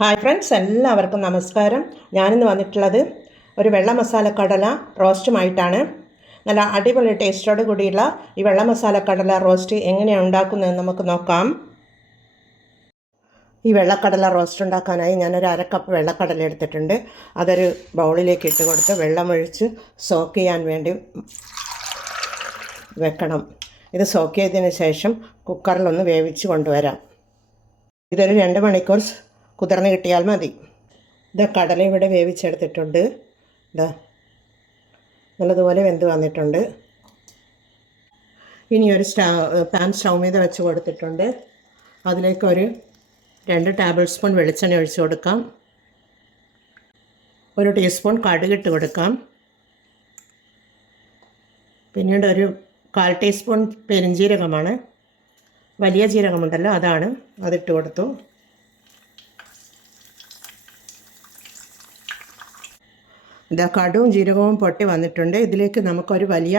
Hi friends, എല്ലാവർക്കും നമസ്കാരം. ഞാനിന്ന് വന്നിട്ടുള്ളത് ഒരു വെള്ള മസാല കടല റോസ്റ്റുമായിട്ടാണ്. നല്ല അടിപൊളി ടേസ്റ്റോട് കൂടിയുള്ള ഈ വെള്ള മസാല കടല റോസ്റ്റ് എങ്ങനെയാണ് ഉണ്ടാക്കുന്നതെന്ന് നമുക്ക് നോക്കാം. ഈ വെള്ളക്കടല റോസ്റ്റ് ഉണ്ടാക്കാനായി ഞാനൊരു അരക്കപ്പ് വെള്ളക്കടല എടുത്തിട്ടുണ്ട്. അതൊരു ബൗളിലേക്ക് ഇട്ട് കൊടുത്ത് വെള്ളമൊഴിച്ച് സോക്ക് ചെയ്യാൻ വേണ്ടി വെക്കണം. ഇത് സോക്ക് ചെയ്തതിന് ശേഷം കുക്കറിലൊന്ന് വേവിച്ച് കൊണ്ടുവരാം. ഇതൊരു 2 മണിക്കൂർ കുതിർന്ന് കിട്ടിയാൽ മതി. കടല ഇവിടെ വേവിച്ചെടുത്തിട്ടുണ്ട്. നല്ലതുപോലെ വെന്ത് വന്നിട്ടുണ്ട്. ഇനി ഒരു പാൻ സ്റ്റൗ മീത വെച്ച് കൊടുത്തിട്ടുണ്ട്. അതിലേക്ക് ഒരു 2 ടേബിൾ സ്പൂൺ വെളിച്ചെണ്ണ ഒഴിച്ച് കൊടുക്കാം. 1 ടീസ്പൂൺ കടുകിട്ട് കൊടുക്കാം. പിന്നീട് ഒരു 1/4 ടീസ്പൂൺ പെരുംജീരകമാണ്, വലിയ ജീരകമുണ്ടല്ലോ അതാണ്, അതിട്ട് കൊടുത്തു. കടുവും ജീരകവും പൊട്ടി വന്നിട്ടുണ്ട്. ഇതിലേക്ക് നമുക്കൊരു വലിയ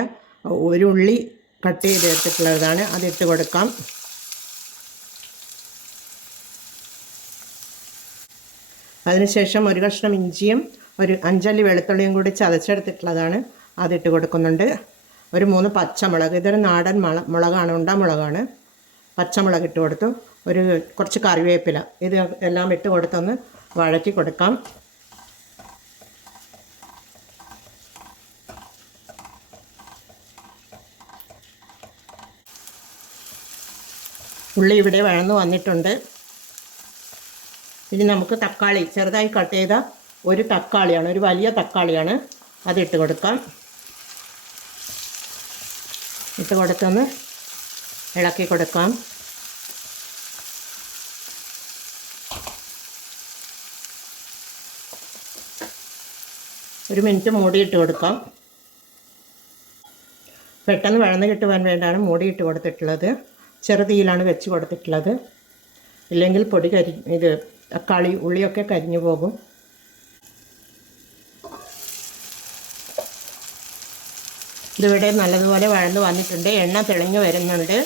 ഒരു ഉള്ളി കട്ട് ചെയ്തെടുത്തിട്ടുള്ളതാണ്, അതിട്ട് കൊടുക്കാം. അതിനുശേഷം ഒരു കഷ്ണം ഇഞ്ചിയും ഒരു 5 അല്ലി വെളുത്തുള്ളിയും കൂടി ചതച്ചെടുത്തിട്ടുള്ളതാണ്, അതിട്ട് കൊടുക്കുന്നുണ്ട്. ഒരു 3 പച്ചമുളക്, ഇതൊരു നാടൻ മുളകാണ്, ഉണ്ടമുളകാണ്. പച്ചമുളക് ഇട്ട് കൊടുത്തു. കുറച്ച് കറിവേപ്പില, ഇത് എല്ലാം ഇട്ട് കൊടുത്തൊന്ന് വഴറ്റി കൊടുക്കാം. ഉള്ളി ഇവിടെ വഴന്നു വന്നിട്ടുണ്ട്. ഇനി നമുക്ക് തക്കാളി ചെറുതായി കട്ട് ചെയ്ത ഒരു തക്കാളിയാണ്, ഒരു വലിയ തക്കാളിയാണ്, അതിട്ട് കൊടുക്കാം. ഇട്ട് കൊടുത്തൊന്ന് ഇളക്കി കൊടുക്കാം. ഒരു മിനിറ്റ് മൂടിയിട്ട് കൊടുക്കാം. പെട്ടെന്ന് വഴന്ന് കിട്ടുവാൻ വേണ്ടിയാണ് മൂടിയിട്ട് കൊടുത്തിട്ടുള്ളത്. ചെറുതീയിലാണ് വെച്ച് കൊടുത്തിട്ടുള്ളത്, ഇല്ലെങ്കിൽ പൊടി തക്കാളി ഉള്ളിയൊക്കെ കരിഞ്ഞു പോകും. ഇതിവിടെ നല്ലതുപോലെ വഴന്ന് വന്നിട്ടുണ്ട്, എണ്ണ തെളിഞ്ഞു വരുന്നുണ്ട്.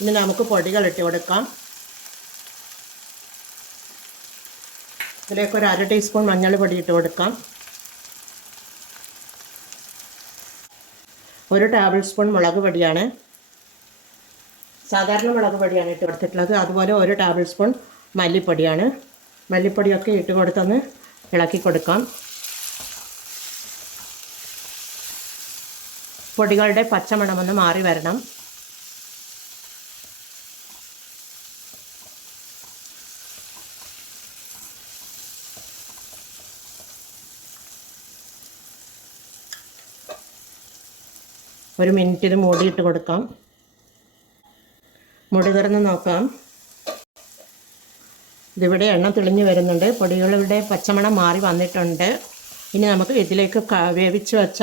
ഇനി നമുക്ക് പൊടികൾ ഇട്ട് കൊടുക്കാം. ഇതിലേക്ക് ഒരു 1/2 ടീസ്പൂൺ മഞ്ഞൾപ്പൊടി ഇട്ട് കൊടുക്കാം. 1 ടേബിൾ സ്പൂൺ മുളക് പൊടിയാണ്, സാധാരണ മുളക് പൊടിയാണ് ഇട്ട് കൊടുത്തിട്ടുള്ളത്. അതുപോലെ 1 ടേബിൾ സ്പൂൺ മല്ലിപ്പൊടിയാണ്. മല്ലിപ്പൊടിയൊക്കെ ഇട്ട് കൊടുത്തൊന്ന് ഇളക്കി കൊടുക്കാം. പൊടികളുടെ പച്ചമണമൊന്ന് മാറി വരണം. ഒരു മിനിറ്റ് ഇത് മൂടിയിട്ട് കൊടുക്കാം. മുടി തുറന്ന് നോക്കാം. ഇതിവിടെ എണ്ണ തെളിഞ്ഞ് വരുന്നുണ്ട്, പൊടികളുടെ പച്ചമണം മാറി വന്നിട്ടുണ്ട്. ഇനി നമുക്ക് ഇതിലേക്ക് വേവിച്ച് വെച്ച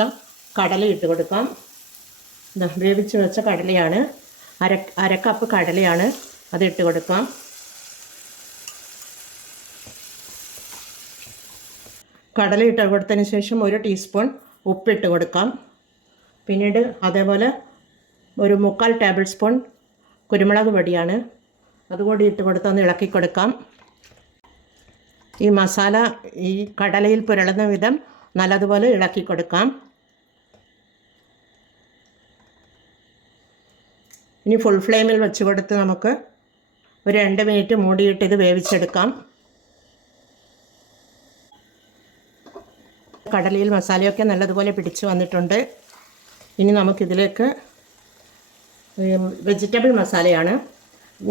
കടല ഇട്ട് കൊടുക്കാം. വേവിച്ച് വെച്ച കടലയാണ്, അര കപ്പ് കടലയാണ്, അതിട്ട് കൊടുക്കാം. കടല ഇട്ട് കൊടുത്തതിന് ശേഷം 1 ടീസ്പൂൺ ഉപ്പിട്ട് കൊടുക്കാം. പിന്നീട് അതേപോലെ ഒരു 3/4 ടേബിൾ സ്പൂൺ കുരുമുളക് പൊടിയാണ്, അതുകൂടി ഇട്ട് കൊടുത്തൊന്ന് ഇളക്കി കൊടുക്കാം. ഈ മസാല ഈ കടലയിൽ പുരളുന്ന വിധം നല്ലതുപോലെ ഇളക്കി കൊടുക്കാം. ഇനി ഫുൾ ഫ്ലെയിമിൽ വെച്ച് കൊടുത്ത് നമുക്ക് ഒരു 2 മിനിറ്റ് മൂടിയിട്ട് ഇത് വേവിച്ചെടുക്കാം. കടലയിൽ മസാലയൊക്കെ നല്ലതുപോലെ പിടിച്ച് വന്നിട്ടുണ്ട്. ഇനി നമുക്കിതിലേക്ക് വെജിറ്റബിൾ മസാലയാണ്.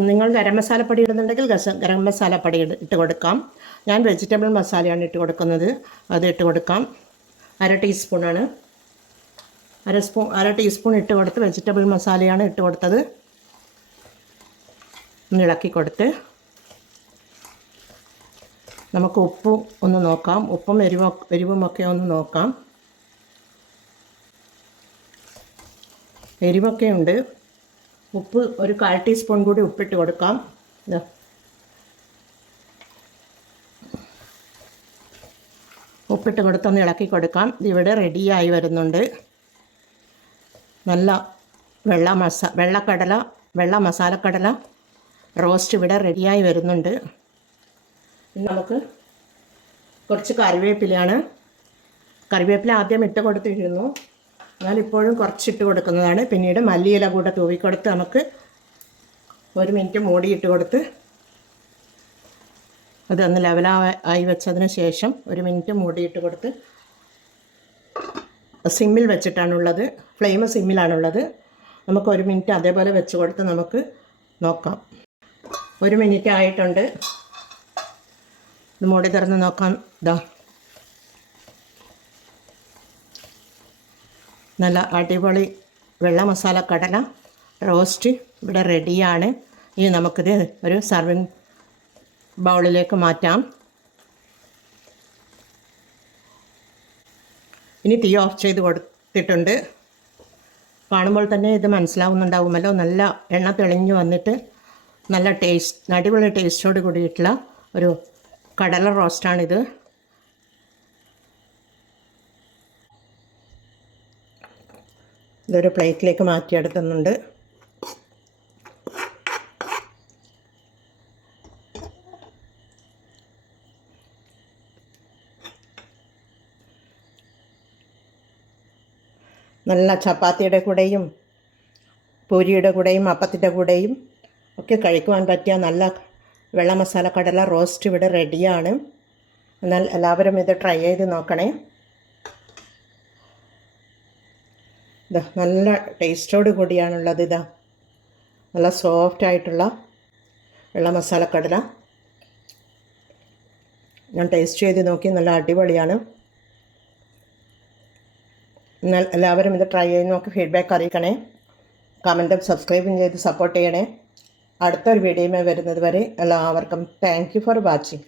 നിങ്ങൾ ഗരം മസാലപ്പൊടി ഇടുന്നുണ്ടെങ്കിൽ ഗരം മസാലപ്പൊടി ഇട്ട് കൊടുക്കാം. ഞാൻ വെജിറ്റബിൾ മസാലയാണ് ഇട്ട് കൊടുക്കുന്നത്, അത് ഇട്ട് കൊടുക്കാം. 1/2 ടീസ്പൂണാണ്, 1/2 ടീസ്പൂൺ ഇട്ട് കൊടുത്ത് വെജിറ്റബിൾ മസാലയാണ് ഇട്ട് കൊടുത്തത്. ഒന്ന് ഇളക്കി കൊടുത്ത് നമുക്ക് ഉപ്പ് ഒന്ന് നോക്കാം. ഉപ്പും എരിവുമൊക്കെ ഒന്ന് നോക്കാം. എരിവൊക്കെ ഉണ്ട്. ഉപ്പ് ഒരു 1/4 ടീസ്പൂൺ കൂടി ഉപ്പിട്ട് കൊടുക്കാം. ഉപ്പിട്ട് കൊടുത്തൊന്ന് ഇളക്കി കൊടുക്കാം. ഇവിടെ റെഡിയായി വരുന്നുണ്ട്. നല്ല വെള്ള മസാലക്കടല റോസ്റ്റ് ഇവിടെ റെഡിയായി വരുന്നുണ്ട്. ഇനി നമുക്ക് കുറച്ച് കറിവേപ്പിലയാണ്. കറിവേപ്പില ആദ്യം ഇട്ട് കൊടുത്തിരുന്നു, എന്നാൽ ഇപ്പോഴും കുറച്ചിട്ട് കൊടുക്കുന്നതാണ്. പിന്നീട് മല്ലിയില കൂടെ തൂവിക്കൊടുത്ത് നമുക്ക് 1 മിനിറ്റ് മൂടിയിട്ട് കൊടുത്ത് അതൊന്ന് ലെവലായി വെച്ചതിന് ശേഷം 1 മിനിറ്റ് മൂടിയിട്ട് കൊടുത്ത് സിമ്മിൽ വെച്ചിട്ടാണുള്ളത്, ഫ്ലെയിം സിമ്മിലാണുള്ളത്. നമുക്ക് 1 മിനിറ്റ് അതേപോലെ വെച്ച് കൊടുത്ത് നമുക്ക് നോക്കാം. 1 മിനിറ്റ് ആയിട്ടുണ്ട്. ഇത് മൂടി തുറന്ന് നോക്കാം. ഇതാ നല്ല അടിപൊളി വെള്ള മസാല കടല റോസ്റ്റ് ഇവിടെ റെഡിയാണ്. ഇനി നമുക്കിത് ഒരു സർവിങ് ബൗളിലേക്ക് മാറ്റാം. ഇനി തീ ഓഫ് ചെയ്ത് കൊടുത്തിട്ടുണ്ട്. കാണുമ്പോൾ തന്നെ ഇത് മനസ്സിലാവുന്നുണ്ടാവുമല്ലോ, നല്ല എണ്ണ തെളിഞ്ഞു വന്നിട്ട് നല്ല അടിപൊളി ടേസ്റ്റോട് കൂടിയിട്ടുള്ള ഒരു കടല റോസ്റ്റാണിത്. ഇതൊരു പ്ലേറ്റിലേക്ക് മാറ്റിയെടുക്കുന്നുണ്ട്. നല്ല ചപ്പാത്തിയുടെ കൂടെയും പൂരിയുടെ കൂടെയും അപ്പത്തിൻ്റെ കൂടെയും ഒക്കെ കഴിക്കുവാൻ പറ്റിയ നല്ല വെള്ള മസാല കടല റോസ്റ്റ് ഇവിടെ റെഡിയാണ്. എന്നാൽ എല്ലാവരും ഇത് ട്രൈ ചെയ്ത് നോക്കണേ. ഇതാ നല്ല ടേസ്റ്റോട് കൂടിയാണുള്ളത്. ഇതാ നല്ല സോഫ്റ്റ് ആയിട്ടുള്ള വെള്ള മസാല കടല ഞാൻ ടേസ്റ്റ് ചെയ്ത് നോക്കി, നല്ല അടിപൊളിയാണ്. എന്നാൽ എല്ലാവരും ഇത് ട്രൈ ചെയ്ത് നോക്കി ഫീഡ്ബാക്ക് അറിയിക്കണേ. കമൻറ്റും സബ്സ്ക്രൈബും ചെയ്ത് സപ്പോർട്ട് ചെയ്യണേ. അടുത്തൊരു വീഡിയോയുമായി വരുന്നത് വരെ എല്ലാവർക്കും താങ്ക് യു ഫോർ വാച്ചിങ്.